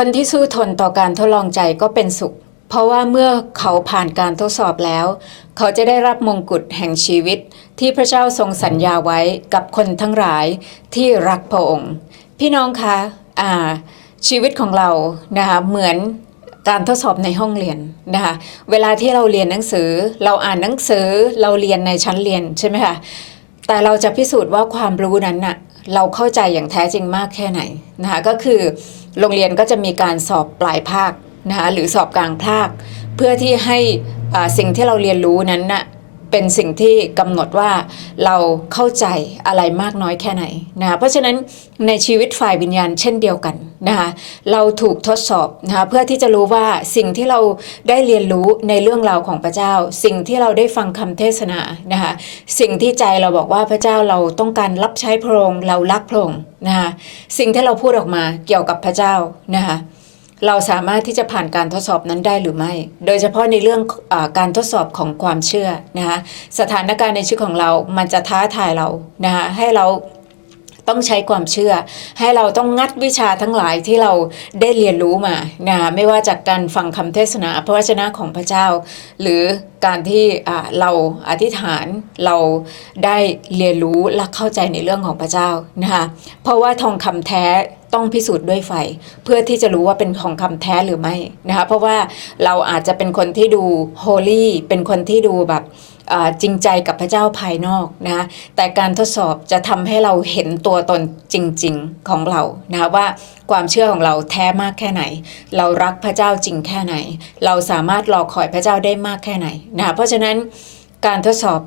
คนที่สู้ทนต่อการทดลองใจก็เป็นสุข เพราะว่าเมื่อเขาผ่านการทดสอบแล้ว เขาจะได้รับมงกุฎแห่งชีวิต ที่พระเจ้าทรงสัญญาไว้กับคนทั้งหลายที่รักพระองค์ พี่น้องคะอ่าชีวิตของเรานะคะเหมือนการทดสอบในห้องเรียนนะคะเวลาที่เราเรียนหนังสือ เราอ่านหนังสือเราเรียนในชั้นเรียนใช่ไหมคะแต่เราจะพิสูจน์ว่าความรู้นั้นน่ะ เราเข้าใจอย่างแท้จริงมากแค่ไหนนะคะก็คือโรงเรียนก็จะมีการสอบปลายภาคนะคะหรือสอบกลางภาค เพื่อที่ให้สิ่งที่เราเรียนรู้นั้นน่ะ เป็นสิ่งที่กำหนดว่าเราเข้าใจอะไรมากน้อยแค่ไหนนะคะเพราะฉะนั้นในชีวิตฝ่ายวิญญาณเช่นเดียวกันนะคะเราถูกทดสอบนะคะเพื่อที่จะรู้ว่าสิ่งที่เราได้เรียนรู้ในเรื่องราวของพระเจ้า สิ่งที่เราได้ฟังคำเทศนานะคะสิ่งที่ใจเราบอกว่าพระเจ้าเราต้องการรับใช้พระองค์เรารักพระองค์นะคะสิ่งที่เราพูดออกมาเกี่ยวกับพระเจ้านะคะ เราสามารถที่จะผ่านการทดสอบนั้นได้หรือไม่ โดยเฉพาะในเรื่องอการทดสอบของความเชื่อนะคะสถานการณ์ในชีวิตของเรามันจะท้าทายเรานะคะให้เราต้องใช้ความเชื่อ ให้เราต้องงัดวิชาทั้งหลายที่เราได้เรียนรู้มานะคะไม่ว่าจากการฟังคำเทศนาพระวจนะของพระเจ้า หรือการที่เราอธิษฐานเราได้เรียนรู้และเข้าใจในเรื่องของพระเจ้านะคะเพราะว่าทองคำแท้ต้องพิสูจน์ด้วยไฟ เพื่อที่จะรู้ว่าเป็นทองคำแท้หรือไม่นะคะเพราะว่าเราอาจจะเป็นคนที่ดูโฮลี่เป็นคนที่ดูแบบจริงใจกับพระเจ้าภายนอกนะคะแต่การทดสอบจะทำให้เราเห็นตัวตนจริง ๆของเรานะคะว่าความเชื่อของเราแท้มากแค่ไหน เรารักพระเจ้าจริงแค่ไหน เราสามารถรอคอยพระเจ้าได้มากแค่ไหนนะคะเพราะฉะนั้นการทดสอบ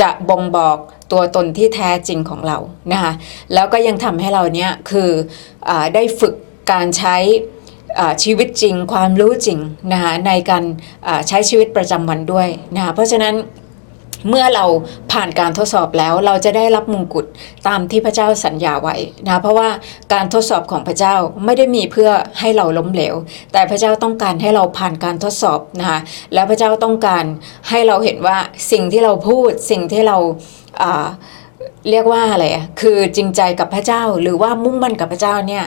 จะบ่งบอก ตัวตนที่แท้จริงของเรานะคะแล้วก็ยังทำให้เราเนี่ยคืออได้ฝึกการใช้ชีวิตจริงความรู้จริงนะคะในการใช้ชีวิตประจำวันด้วยนะคะเพราะฉะนั้นเมื่อเราผ่านการทดสอบแล้วเราจะได้รับมงกุฎตามที่พระเจ้าสัญญาไว้นะเพราะว่าการทดสอบของพระเจ้าไม่ได้มีเพื่อให้เราล้มเหลว แต่พระเจ้าต้องการให้เราผ่านการทดสอบนะคะแล้วพระเจ้าต้องการให้เราเห็นว่าสิ่งที่เราพูดสิ่งที่เรา เรียกว่าอะไรอะคือจริงใจกับพระเจ้าหรือว่ามุ่งมั่นกับพระเจ้าเนี่ย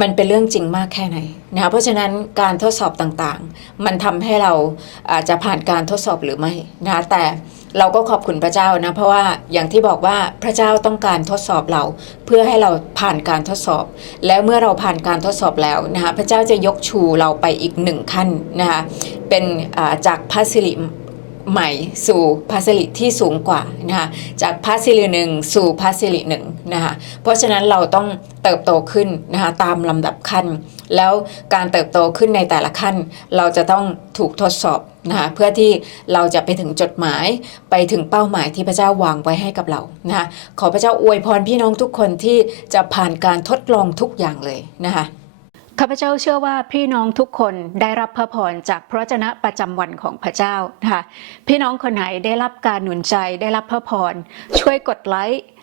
มันเป็นเรื่องจริงมากแค่ไหนนะคะเพราะฉะนั้นการทดสอบต่างๆ มันทำให้เราอาจจะผ่านการทดสอบหรือไม่นะแต่เราก็ขอบคุณพระเจ้านะเพราะว่าอย่างที่บอกว่าพระเจ้าต้องการทดสอบเรา เพื่อให้เราผ่านการทดสอบ แล้วเมื่อเราผ่านการทดสอบแล้วนะคะพระเจ้าจะยกชูเราไปอีกหนึ่งขั้นนะคะเป็นจากพระสิริ ใหม่สู่พระสิริที่สูงกว่านะคะจากพระสิริหนึ่งสู่พระสิริหนึ่งนะคะเพราะฉะนั้นเราต้องเติบโตขึ้นนะคะตามลำดับขั้น แล้วการเติบโตขึ้นในแต่ละขั้น เราจะต้องถูกทดสอบนะคะเพื่อที่เราจะไปถึงจดหมายไปถึงเป้าหมายที่พระเจ้าวางไว้ให้กับเรานะคะขอพระเจ้าอวยพรพี่น้องทุกคนที่จะผ่านการทดลองทุกอย่างเลยนะคะ ข้าพเจ้าเชื่อว่าพี่น้องทุกคนได้รับพระพรจากพระเจนะประจำวันของพระเจ้านะคะพี่น้องคนไหนได้รับการหนุนใจได้รับพระพรช่วยกดไลค์